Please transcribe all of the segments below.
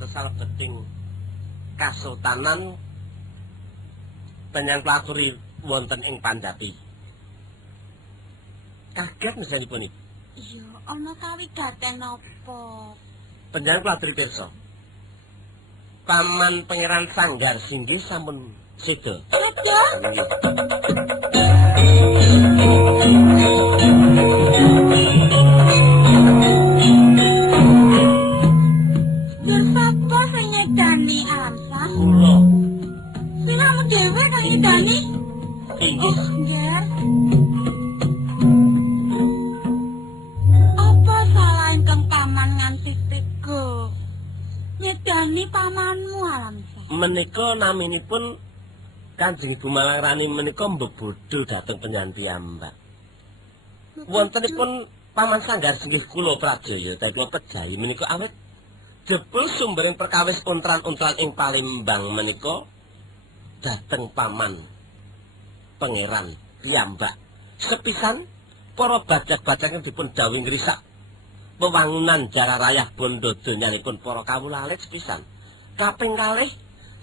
wonten salebeting kasultanan penyang platuri wonten ing Pandapi. Kaget misalipun iki. Iya, ana kawigaten napa? Penyang platuri pirsa. Paman Pangeran Sanggar Singgih sampun seda. Seda? Yer sapa sing ngedani Alamsah? Kula. Siramu dhewe kang ngedani? Inggih. Nggih. Apa salah ingkang paman nganti tega? Ngedani pamanmu Alamsah. Menika naminipun Kanjeng Ibu Malangrani menika mbebodo dhateng penyanti ambak. Wontenipun Paman Sanggar Singgih kula Prajaya ta kula Pejahi menika awet jebul sumbering perkawis untran-untran ing Palembang menika dhateng Paman Pangeran piyambak. Sepisan para bajak-bajak dipun dawuh ngrisak wewangunan jara rayah bondo donyanipun para kawula alit sepisan. Kaping kalih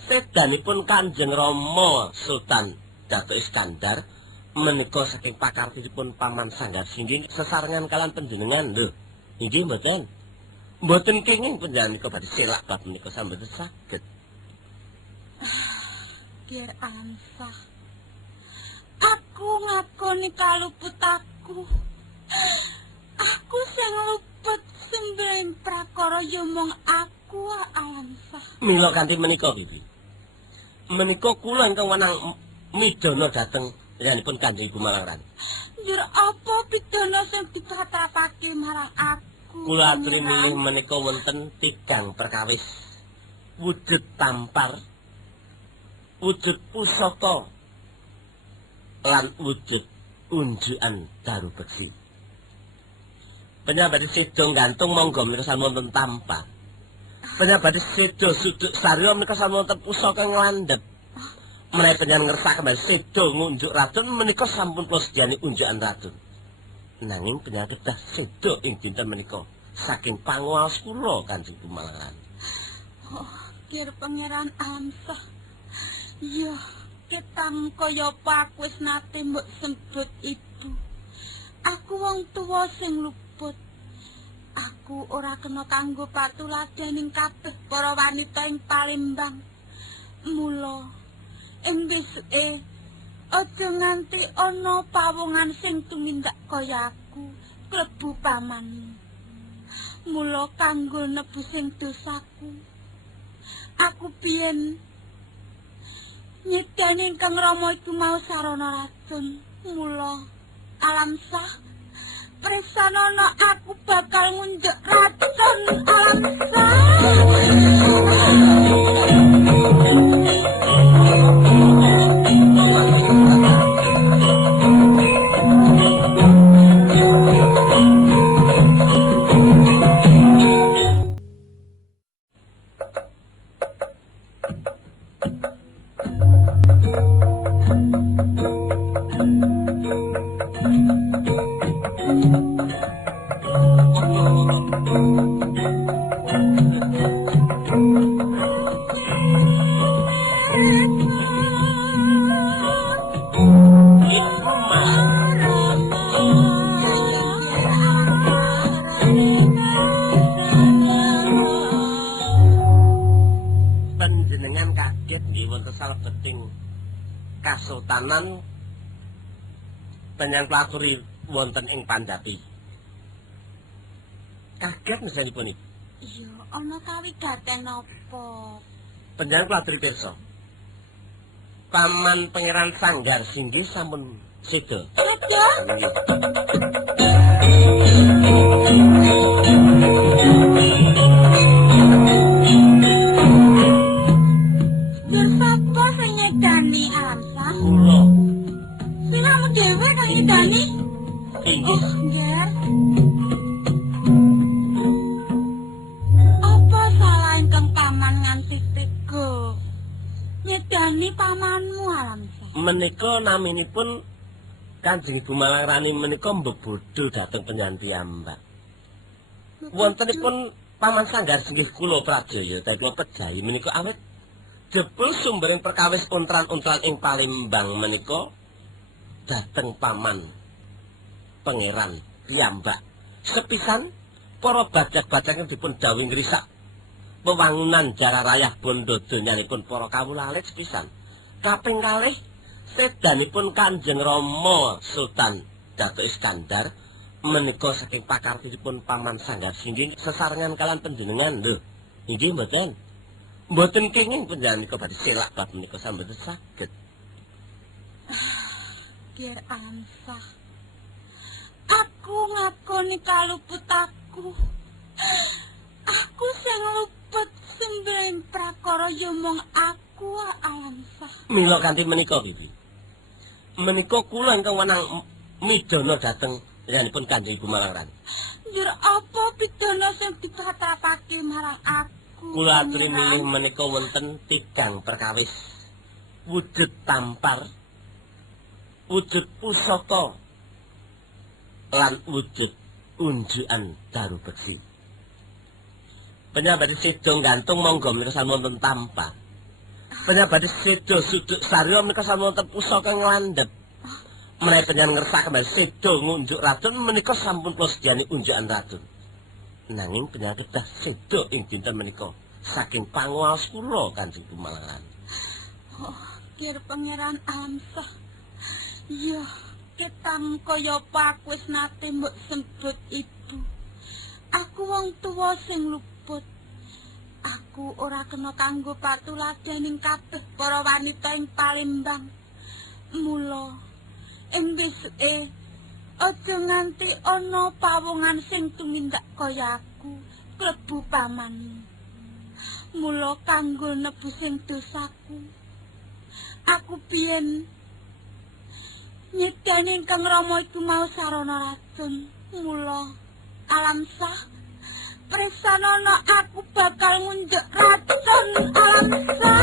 sedanipun Kanjeng Rama Sultan Datuk Iskandar menika saking pakartinipun Paman Sanggar Singgih sesarengan kalian panjenengan lho. Inggih mboten. Mboten kenging panjenengan badhe selak bab menika sampun saged. Biar Alamsah. Aku ngakoni kaluput aku. Aku sing luput sembring prakara ya mung aku Alamsah. Mila kanthi menika Bibi. Menika kula ingkang wenang midana dhateng yanipun Kanjeng Ibu Malangrani. Yer apa pidana sing dipatapake marang aku? Kula aturi milih menika wonten 3 perkawis. Wujud tampar, wujud pusaka, lan wujud unjukan daru beksi. Penyabadi sedo gantung monggo menika sampun wonten tampar. Penyabadi sedo suduk sarya menika sampun wonten pusaka nglandhep. Menawi panjenengan ngersak kembali sedo ngunjuk racun menika sampun kula sedhiyani unjukan racun. Nanging panjenengan kedah sedo ing dinten menika saking panguwas kula Kanjeng Ibu Malangrani. Oh, kira Pangeran Alamsah. Iya, ketang kaya apa aku wis nate mbok sembut ibu. Aku wong tuwa sing luput. Aku ora kena kanggo patuladan ing kabeh para wanita ing Palembang. Mula ing besike aja nganti ana pawongan sing tumindak kaya aku klebu pamanmu. Mula kanggo nebus sing dosaku. Aku biyen nyedani ingkang Rama iku mau sarana racun. Mula Alamsah presanana aku bakal ngunjuk racun Alamsah. Panjenengan kaget nggih wonten salebeting kasultanan penyang platuri wonten ing Pandapi. Kaget misalipun iki. Iya, ana kawigaten napa? Panjenengan platuri pirsa. Paman Pangeran Sanggar Singgih sampun seda. Seda? Yer sapa sing ngedani Alamsah? Kula. Siramu dhewe kang ngedani? Inggih. Nggih. Apa salah ingkang paman nganti tega? Ngedani pamanmu Alamsah. Menika naminipun Kanjeng Ibu Malangrani menika mbebodo dhateng penyanti ambak. Wontenipun Paman Sanggar singgih kula Prajaya tapi kula pejahi menika awet jebul sumbering perkawis untran-untran ing Palembang menika dateng paman pangeran piyambak. Sepisan para bajak-bajak dipun dawuh ngrisak wewangunan Jara Rayah bondo donyanipun para kawula alit sepisan. Kaping kalih sedanipun Kanjeng Rama Sultan Datuk Iskandar menika saking pakartinipun Paman Sanggar singgih sesarengan kalian panjenengan lho. Inggih mboten. Mboten kenging panjenengan badhe selak bab menika sampun saged. Biar Amsah. Aku ngakoni kaluput aku. Aku sing luput sembreng prakara ya mung aku Amsah. Mila kanthi menika Bibi. Menika kula ingkang wenang midana dhateng yanipun Kanjeng Ibu Malangran. Njur apa pidana sing dipatapake marang aku? Kula aturi milih menika wonten 3 perkawis. Wujud tampar, wujud pusaka, lan wujud unjukan daru beksi. Penyabadi sedo gantung monggo menika sampun wonten tampar. Penyabadi sedo suduk sarya menika sampun wonten pusaka nglandhep. Menawi panjenengan ngersak kembali sedo ngunjuk racun menika sampun kula sedhiyani unjukan racun. Nanging panjenengan kedah sedo ing dinten menika saking panguwas kula Kanjeng Malangran. Oh, kir pangeran Amsah. Ya, ketang kaya aku wis nate mbok sembut itu. Aku wong tuwa sing luput. Aku ora kena kanggo patuladening kabeh para wanita ing Palembang. Mula ing besuke aja nganti ana pawongan sing tumindak kaya aku klebu pamanmu. Mula kanggo nebusing dosaku aku biyen nyekeni Kang Rama iku mau sarana racun. Mula Alamsah presanono aku bakal ngunjuk racun Alamsah.